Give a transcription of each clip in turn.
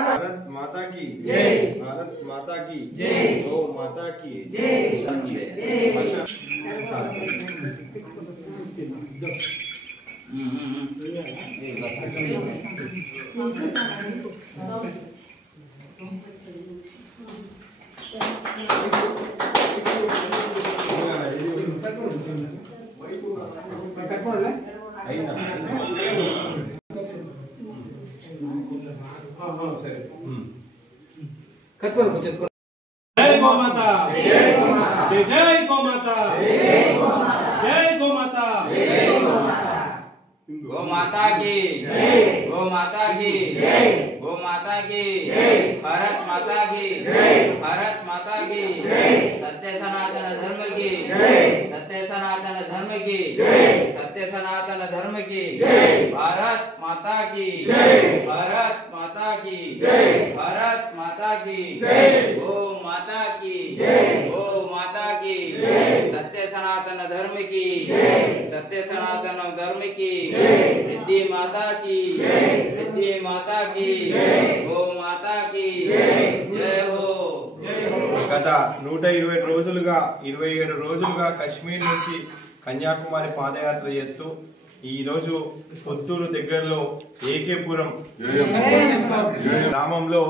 भारत माता की जय। भारत माता की जय। गौ माता की जय। जय गौ माता, जय गौ माता, जय गौ माता, जय गौ माता, गौ माता की जय, गौ माता की जय, गौ माता की जय, भारत माता की जय, भारत माता की जय, सत्य सनातन धर्म की जय, सत्य सनातन धर्म की जय, सत्य सनातन धर्म की जय, भारत माता की जय, भारत माता की जय, भारत माता की जय, गौ माता की जय, गौ माता की जय, सत्य सनातन धर्म की जय, सत्य सनातन धर्म की रिद्धि माता की रिद्धि माता की गौ माता की जय हो। గత 120 రోజులుగా 27 రోజులుగా కశ్మీర్ నుంచి కన్యాకుమారి పాదయాత్ర చేస్తూ ఈ రోజు పుత్తూరు దగ్గరలో ఏకేపురం గ్రామంలో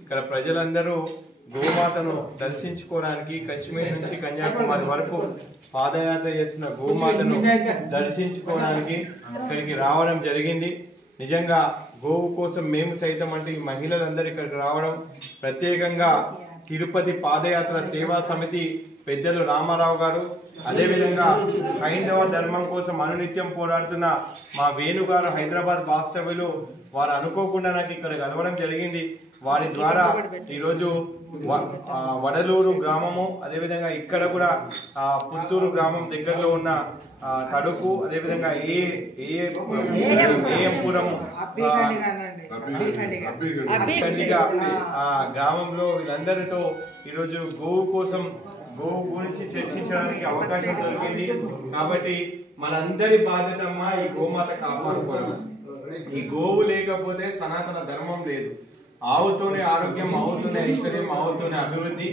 ఇక్కడ ప్రజలందరూ గోమాతను దర్శించుకోవడానికి కశ్మీర్ నుంచి కన్యాకుమారి వరకు పాదయాత్ర చేసిన గోమాతను దర్శించుకోవడానికి ఇక్కడికి రావడం జరిగింది. నిజంగా గోవు కోసం మేము సైతం అంటే ఈ మహిళలందరూ ఇక్కడికి రావడం ప్రత్యేకంగా తిరుపతి పాదయాత్ర సేవా సమితి పెద్దలు రామారావు గారు, అదేవిధంగా హైందవ ధర్మం కోసం అనునిత్యం పోరాడుతున్న మా వేణుగారు హైదరాబాద్ వాస్తవ్యులు వారు అనుకోకుండా నాకు ఇక్కడ కలవడం జరిగింది. వారి ద్వారా ఈరోజు వడలూరు గ్రామము అదేవిధంగా ఇక్కడ కూడా పుత్తూరు గ్రామం దగ్గరలో ఉన్న తడుపు అదేవిధంగా ఏఎంపురము గ్రామంలో వీళ్ళందరితో ఈరోజు గోవు కోసం గోవు గురించి చర్చించడానికి అవకాశం దొరికింది. కాబట్టి మనందరి బాధ్యత అమ్మా ఈ గోమాత కాపాడుకోవడం. ఈ గోవు లేకపోతే సనాతన ధర్మం లేదు. ఆవుతోనే ఆరోగ్యం, ఆవుతోనే ఐశ్వర్యం, ఆవుతోనే అభివృద్ధి,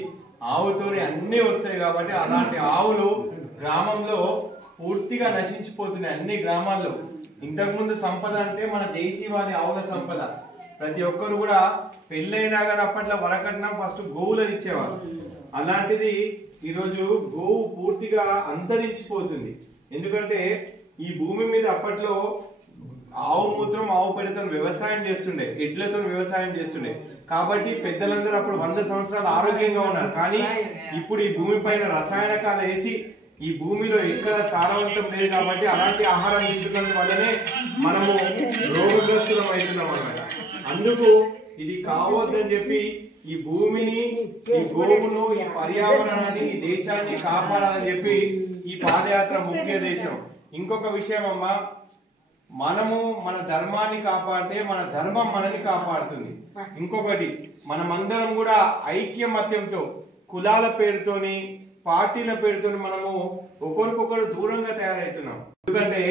ఆవుతోనే అన్ని వస్తాయి. కాబట్టి అలాంటి ఆవులు గ్రామంలో పూర్తిగా నశించిపోతున్నాయి అన్ని గ్రామాల్లో. ఇంతకుముందు సంపద అంటే మన దేశీవాళి ఆవుల సంపద. ప్రతి ఒక్కరు కూడా పెళ్ళైనా కానీ అప్పట్లో వరకట్నం ఫస్ట్ గోవులను ఇచ్చేవారు. అలాంటిది ఈరోజు గోవు పూర్తిగా అంతరించిపోతుంది. ఎందుకంటే ఈ భూమి మీద అప్పట్లో ఆవు మూత్రం ఆవు పెడతో వ్యవసాయం చేస్తుండే, ఎడ్లతో వ్యవసాయం చేస్తుండే. కాబట్టి పెద్దలందరూ అప్పుడు 100 సంవత్సరాలు ఆరోగ్యంగా ఉన్నారు. కానీ ఇప్పుడు ఈ భూమి పైన రసాయనకాలు వేసి ఈ భూమిలో ఎక్కడ సారవంతం లేదు. కాబట్టి అలాంటి ఆహారం తీసుకున్నందు వల్లనే మనము రోగగ్రస్తులం అవుతున్నాం అన్నమాట. అందుకు ఇది కావద్దని చెప్పి ఈ భూమిని, ఈ గోవును, ఈ పర్యావరణాన్ని, ఈ దేశాన్ని కాపాడాలని చెప్పి ఈ పాదయాత్ర ముఖ్య దేశం. ఇంకొక విషయం అమ్మా, మనము మన ధర్మాన్ని కాపాడితే మన ధర్మం మనని కాపాడుతుంది. ఇంకొకటి, మనమందరం కూడా ఐక్యమత్యంతో కులాల పేరుతోని పార్టీల పేరుతోని మనము ఒకరికొకరు దూరంగా తయారవుతున్నాం. ఎందుకంటే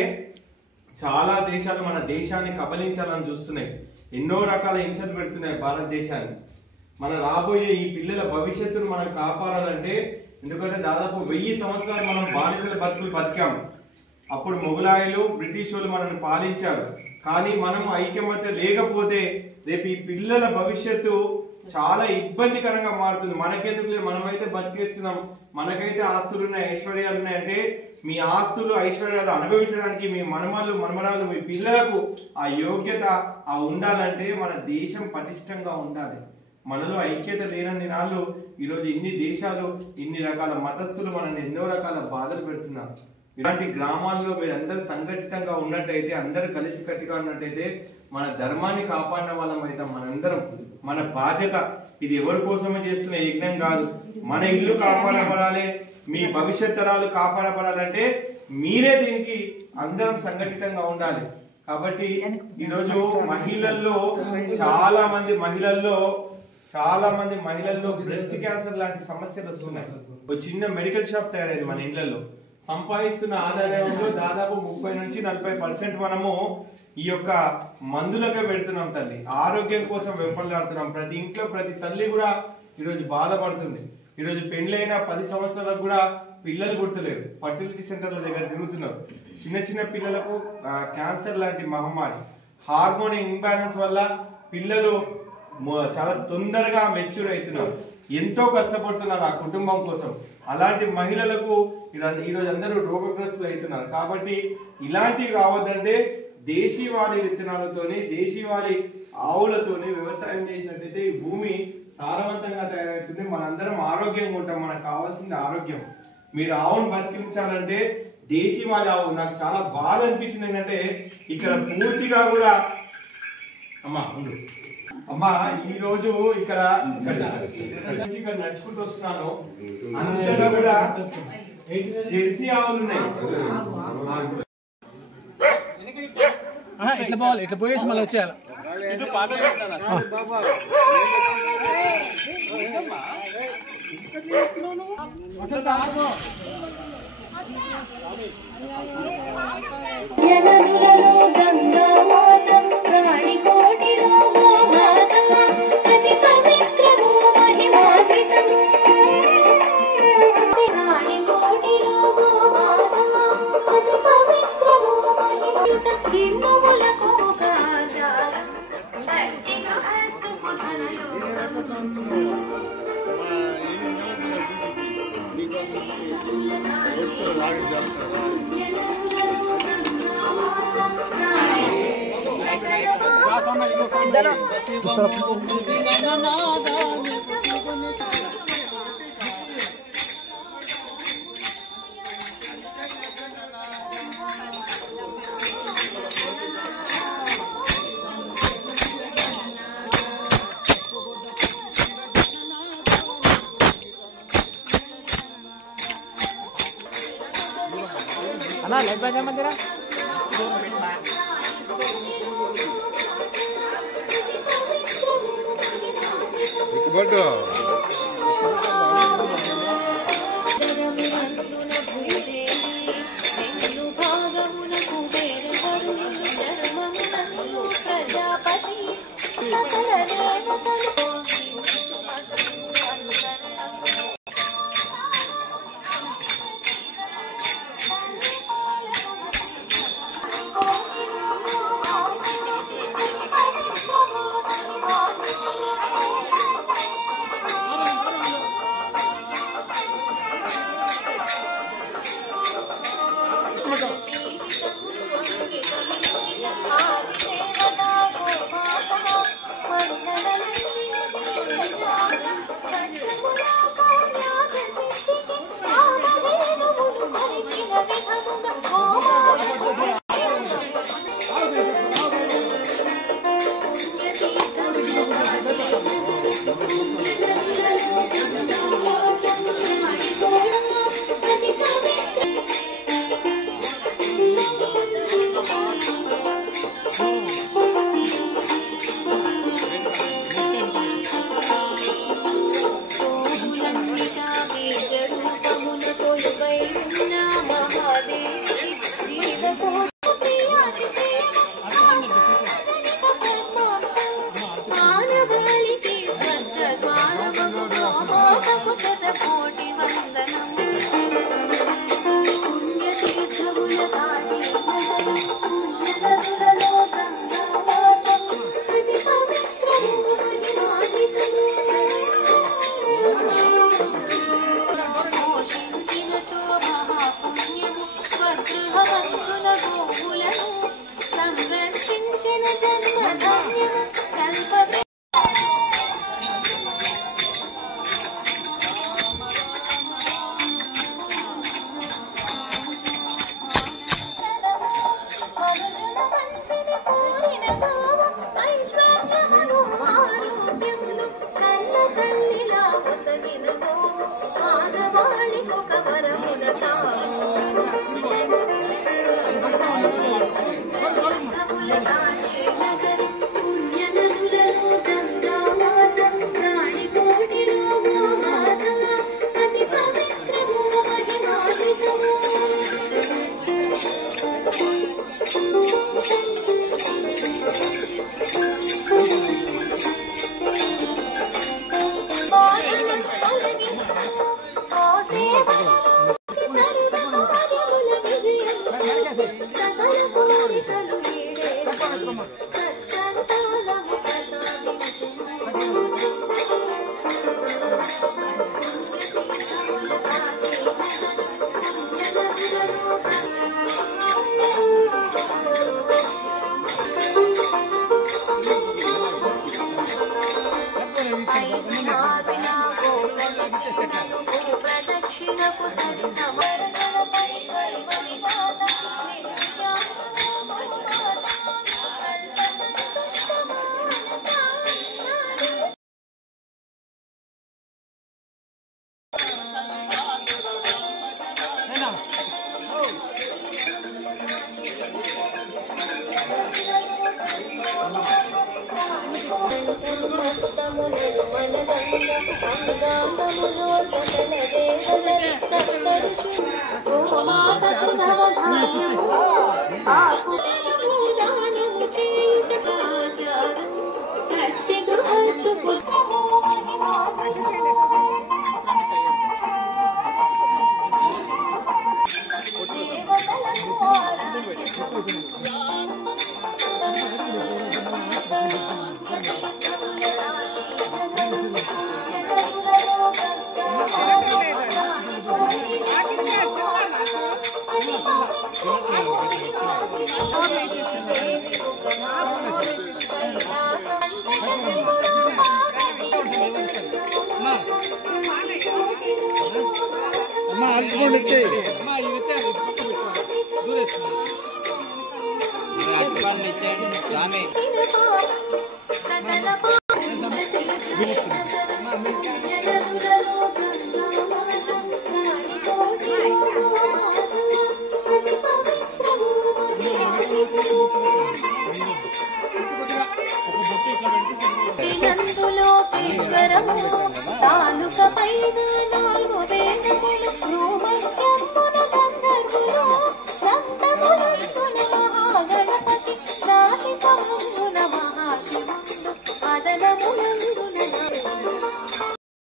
చాలా దేశాలు మన దేశాన్ని కబలించాలని చూస్తున్నాయి. ఎన్నో రకాల హింసలు పెడుతున్నాయి భారతదేశాన్ని. మన రాబోయే ఈ పిల్లల భవిష్యత్తును మనం కాపాడాలంటే, ఎందుకంటే దాదాపు 1000 సంవత్సరాలు మనం బానిసల బతుకులు బతికాం. అప్పుడు మొఘలాయులు బ్రిటిష్ వాళ్ళు మనల్ని పాలించారు. కానీ మనం ఐక్యమత్య లేకపోతే రేపు ఈ పిల్లల భవిష్యత్తు చాలా ఇబ్బందికరంగా మారుతుంది. మనకెందుకు, మనమైతే బతికేస్తున్నాం, మనకైతే ఆస్తులు ఉన్నాయి, ఐశ్వర్యాలు ఉన్నాయంటే మీ ఆస్తులు ఐశ్వర్యాలు అనుభవించడానికి మీ మనమరాలు మీ పిల్లలకు ఆ యోగ్యత ఉండాలంటే మన దేశం పటిష్టంగా ఉండాలి. మనలో ఐక్యత లేనన్ని నాళ్ళు ఈరోజు ఇన్ని దేశాలు ఇన్ని రకాల మతస్థులు మనల్ని ఎన్నో రకాల బాధలు పెడుతున్నారు. ఇలాంటి గ్రామాల్లో మీరందరూ సంఘటితంగా ఉన్నట్టయితే, అందరూ కలిసికట్టుగా ఉన్నట్టయితే మన ధర్మాన్ని కాపాడిన వాళ్ళం అయితే మనందరం. మన బాధ్యత ఇది ఎవరి కోసమే చేస్తున్న యజ్ఞం కాదు. మన ఇల్లు కాపాడబడాలి, మీ భవిష్యత్ తరాలు కాపాడబడాలంటే మీరే దీనికి అందరం సంఘటితంగా ఉండాలి. కాబట్టి ఈరోజు చాలా మంది మహిళల్లో బ్రెస్ట్ క్యాన్సర్ లాంటి సమస్యలు వస్తున్నాయి. ఒక చిన్న మెడికల్ షాప్ తయారైంది మన ఇళ్లలో. సంపాదిస్తున్న ఆదాయంలో దాదాపు 30 నుంచి 40% మనము ఈ యొక్క మందులకే పెడుతున్నాం తల్లి. ఆరోగ్యం కోసం వెంపలాడుతున్నాం. ప్రతి ఇంట్లో ప్రతి తల్లి కూడా ఈరోజు బాధపడుతుంది. ఈరోజు పెళ్ళైన 10 సంవత్సరాలకు కూడా పిల్లలు పుట్టలేరు. ఫర్టిలిటీ సెంటర్ల దగ్గర తిరుగుతున్నారు. చిన్న పిల్లలకు క్యాన్సర్ లాంటి మహమ్మారి, హార్మోన్ ఇంబ్యాలెన్స్ వల్ల పిల్లలు చాలా తొందరగా మెచ్యూర్ అవుతున్నారు. ఎంతో కష్టపడుతున్నారు ఆ కుటుంబం కోసం. అలాంటి మహిళలకు ఈరోజు అందరూ రోగగ్రస్తులు అవుతున్నారు. కాబట్టి ఇలాంటివి కావద్దంటే దేశీవాళీ విత్తనాలతోని, దేశీవాళీ ఆవులతోని వ్యవసాయం చేసినట్టయితే ఈ భూమి సారవంతంగా తయారవుతుంది. మనందరం ఆరోగ్యంగా ఉంటాం. మనకు కావాల్సింది ఆరోగ్యం. మీరు ఆవును బతికించాలంటే దేశీవాళీ ఆవు. నాకు చాలా బాధ అనిపించింది ఏంటంటే ఇక్కడ పూర్తిగా కూడా అమ్మా ఈ రోజు ఇక్కడ నడుచుకుంటూ వస్తున్నాను. అంతగా కూడా జెర్సీ ఆవులు ఉన్నాయి. ఇట్లా పోవాలి, ఇట్లా పోయేసి మళ్ళీ వచ్చేయాలి. అన్నా లైట్ బ్యాగ్ ఏమంటారా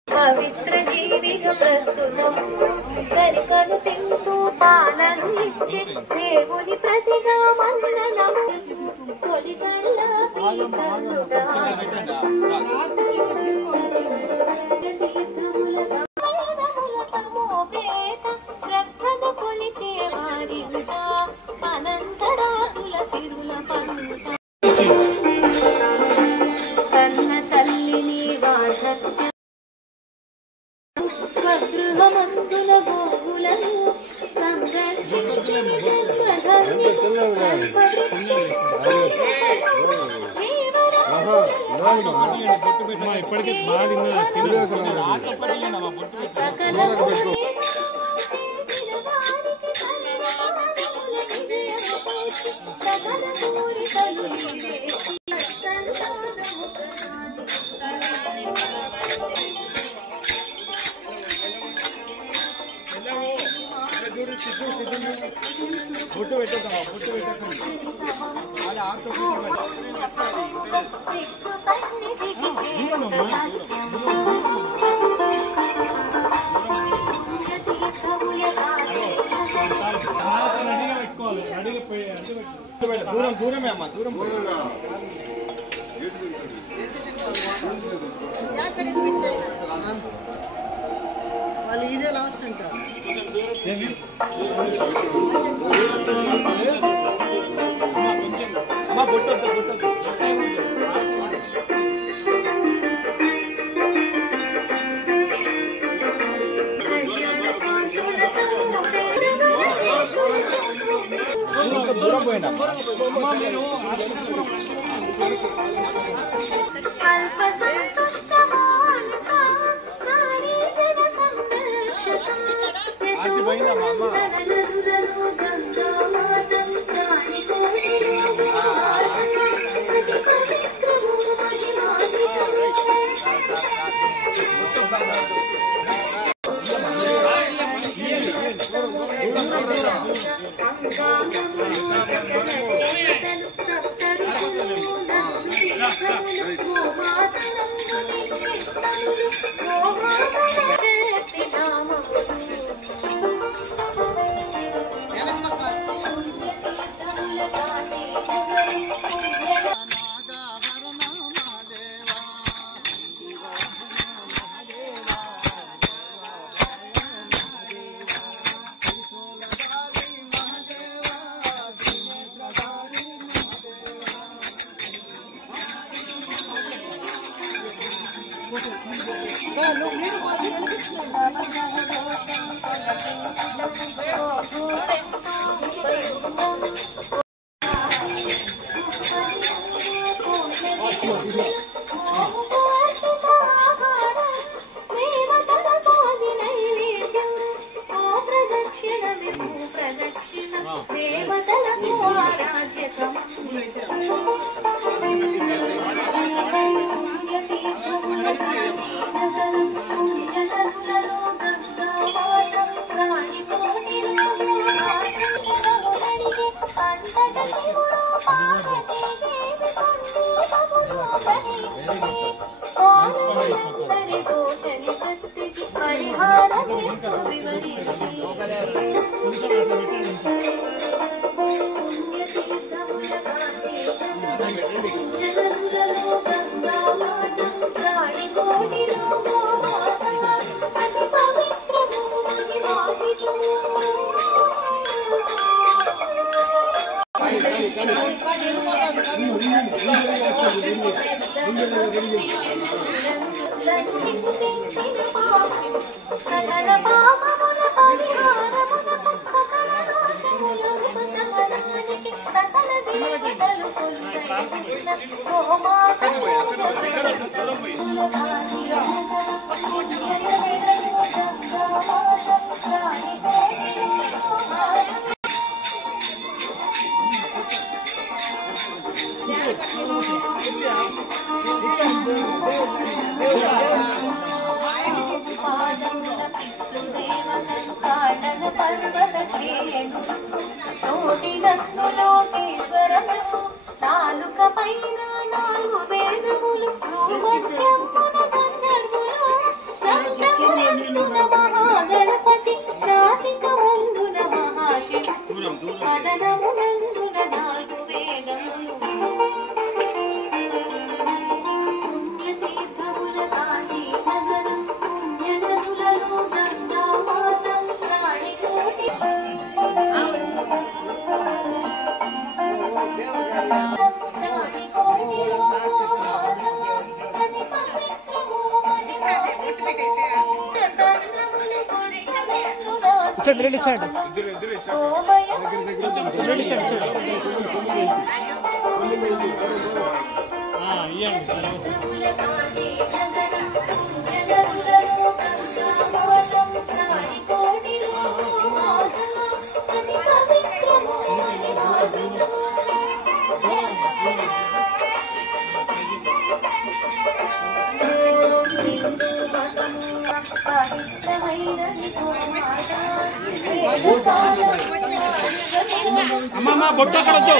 పవిత్ర జీవిగా ప్రస్తుతం గరికను తింటూ పాలనిచ్చే దేవుని ప్రతిగా మందనము తొలి కల్లా శ్రద్ధను కొలిచే వారింత అనంతరాసుల తిరుల పంట కన్న తల్లిని వాసత్య స్వగృహమంతుల గోగులను ఇప్పటికే బొట్టు పెట్టమ్మా బొట్టు పెట్టకండి అలా రెడీగా పెట్టుకోవాలి రెడీగా పోయి అంటే దూరం దూరమే అమ్మా దూరం దూరంగా వాళ్ళు ఇదే లాస్ట్ అంట అమ్మా బొట్టు బొట్టు దూరం పోయినా ఆర్తి పోయిందమ్మా అమ్మ దేవతలకు అమ్మమ్మ బొట్టు అక్కడ వద్దు.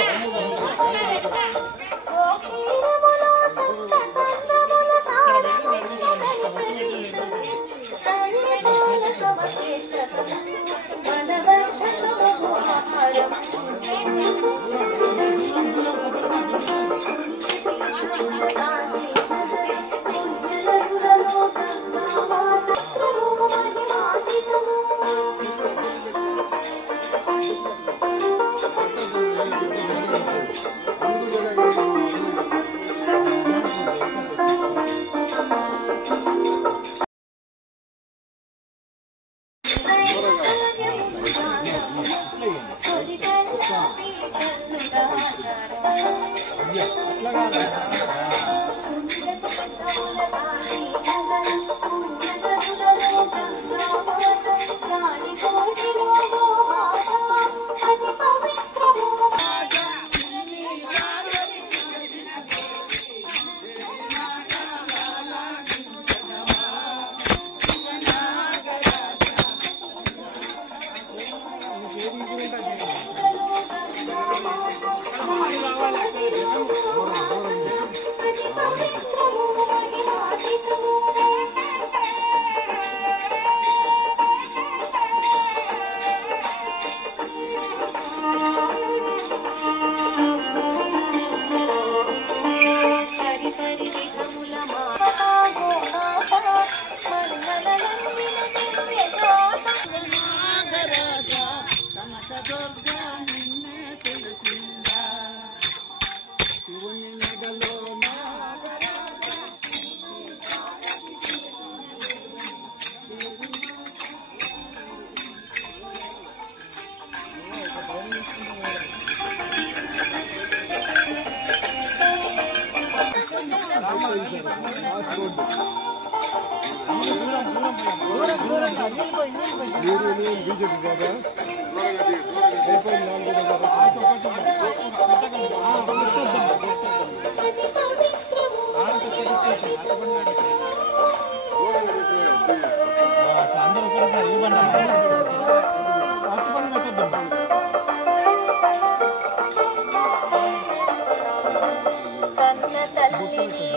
కన్న తల్లిని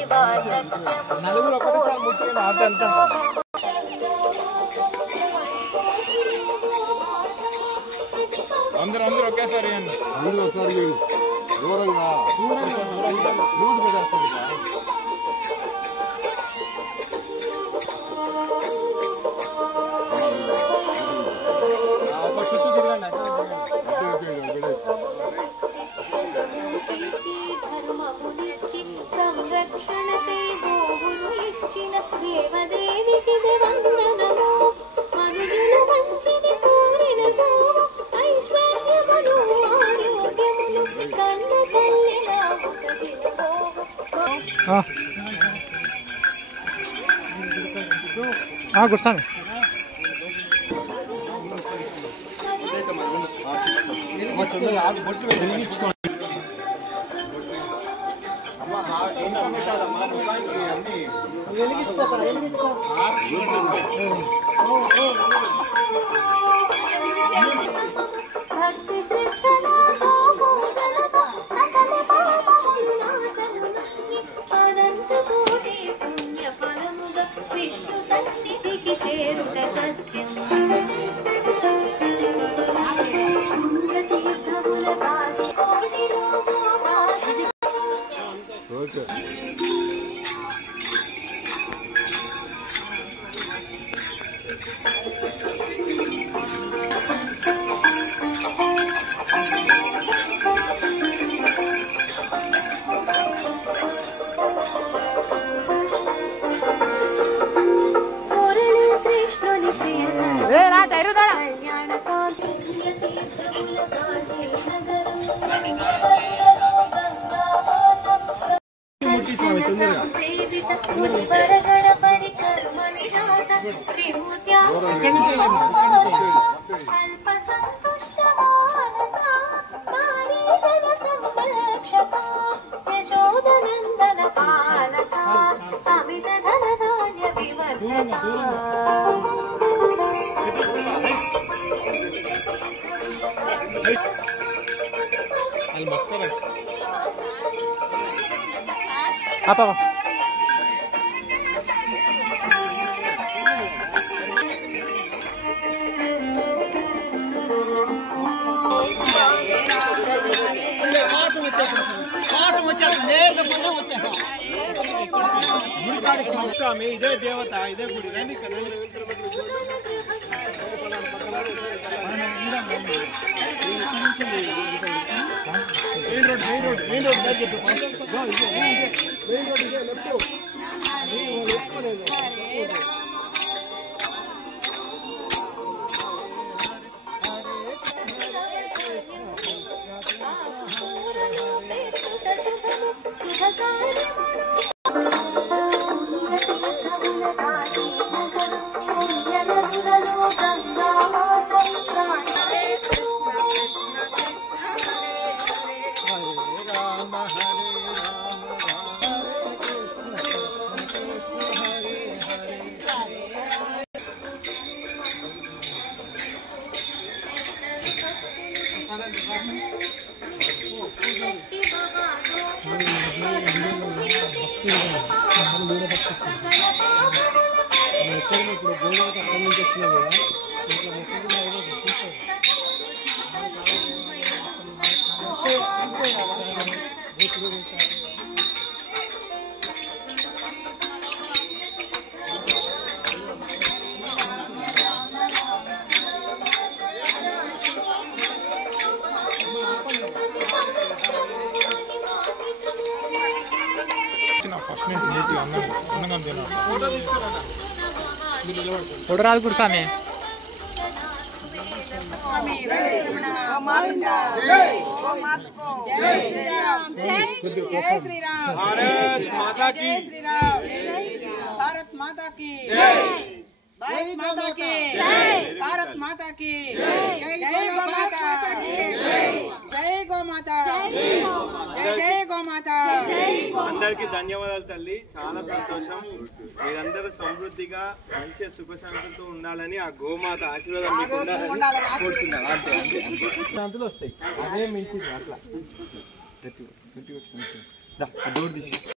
అందరూ ఒకేసారి అందరూ ఒకసారి మేము దూరంగా రోజు పడేస్తారు చుట్టూ తిరగండి ధర్మమునిచ్చి సంరక్షణకై గోవును ఇచ్చిన దేవదేవికి వందనము. మనుషులు మంచిని కోరిన గోవు ఐశ్వర్యములు ఆరోగ్యములు కన్న తల్లిలా పుట్టిన గోవు. గుర్తాను భక్తి శ్రద్ధల గోపూజలతో సకల పాపమున్నాశమునొంది అనంత కోటి పుణ్య ఫలముగా విష్ణు సన్నిధికి చేరుట సత్యం. పుణ్యతీర్థముల కాశీ కోటిలో గోపాసి ఓకే మురళీ కృష్ణుని కళ్యాణ కాంతి తీర్థముల కాశీ నగరం సేవిత మునివరగణపడి కర్మ వినాశ అల్ప సంతుష్ట మానస నారీజన సంరక్షక యశోదనందన పాలక అమిత ధన ధాన్య వివర్ధక. స్వామి ఇదే దేవత ఇదే గుడి రండి ఇక్కడ ఇప్పుడు గోవాకి అక్కడి నుంచి వచ్చినా కూడా ఫస్ట్ నుంచి నీట్గా అన్నం తిన్నా ఫోటో తీసుకురా ఫోటో రాదు కూడా స్వామి भारत माता की भारत माता की भारत माता की भारत माता की जय गो माता जय गो माता जय गो माता అందరికీ ధన్యవాదాలు తల్లి చాలా సంతోషం మీరందరూ సమృద్ధిగా మంచి సుఖ శాంతితో ఉండాలని ఆ గోమాత ఆశీర్వాదం మీకు ఉండాలని కోరుతున్నాను అంతే అంతే శాంతులు వస్తాయి అదే మించింది అట్లా